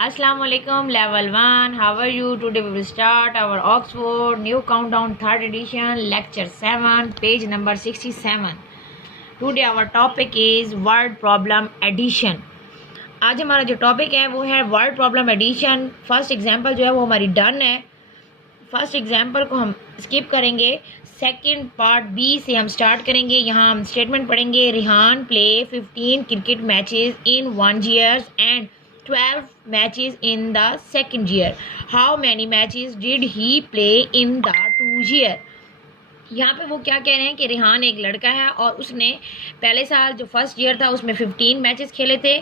Assalamu alaikum, level 1. How are you? Today we will start our Oxford New Countdown 3rd edition, lecture 7, page number 67. Today our topic is word problem addition. आज हमारा जो topic है वो है word problem addition. First example जो है वो हमारी डन है. फर्स्ट एग्जांपल को हम स्किप करेंगे. सेकंड पार्ट बी से हम स्टार्ट करेंगे. यहाँ हम स्टेटमेंट पढ़ेंगे. Rihan play 15 cricket matches in 1 year and 12 matches in the second year. How many matches did he play in the 2 year? यहाँ पे वो क्या कह रहे हैं कि रिहान एक लड़का है और उसने पहले साल जो फर्स्ट ईयर था उसमें 15 मैचेस खेले थे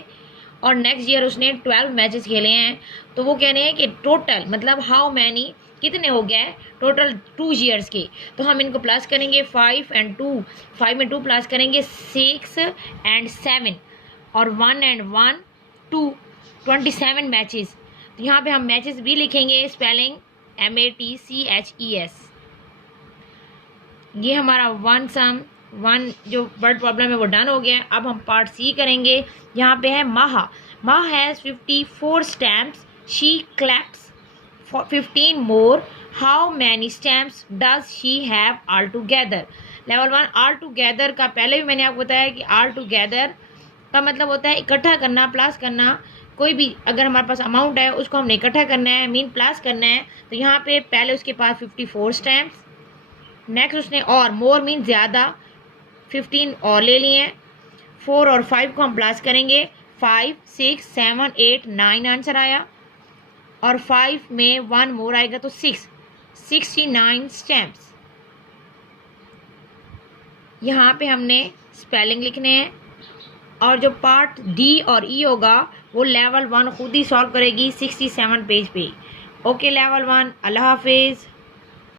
और नेक्स्ट ईयर उसने 12 मैचेस खेले हैं. तो वो कह रहे हैं कि टोटल मतलब हाउ मैनी कितने हो गए टोटल 2 years के. तो हम इनको प्लस करेंगे 5 and 2. 5 में 2 प्लस करेंगे 6 and 7 और 1 and 1 2 27 मैचेस. तो यहाँ पे हम मैचेस भी लिखेंगे स्पेलिंग MATCHES. ये हमारा वन जो वर्ड प्रॉब्लम है वो डन हो गया. अब हम पार्ट सी करेंगे. यहाँ पे है Maha. Maha has 54 stamps. She claps 15 more. How many stamps does she have all together. Level 1 all together का पहले भी मैंने आपको बताया कि ऑल टुगेदर का मतलब होता है इकट्ठा करना, प्लस करना. कोई भी अगर हमारे पास अमाउंट है उसको हमने इकट्ठा करना है, मीन प्लस करना है. तो यहाँ पे पहले उसके पास 54 स्टैम्प्स. नेक्स्ट उसने और मोर मीन ज़्यादा 15 और ले लिए हैं. 4 और 5 को हम प्लस करेंगे. 5 6 7 8 9 आंसर आया और 5 में 1 मोर आएगा तो 69 स्टैम्प्स. यहाँ पे हमने स्पेलिंग लिखने हैं और जो पार्ट डी और ई होगा वो लेवल 1 खुद ही सॉल्व करेगी 67 पेज पे. ओके लेवल 1, अल्लाह हाफिज़.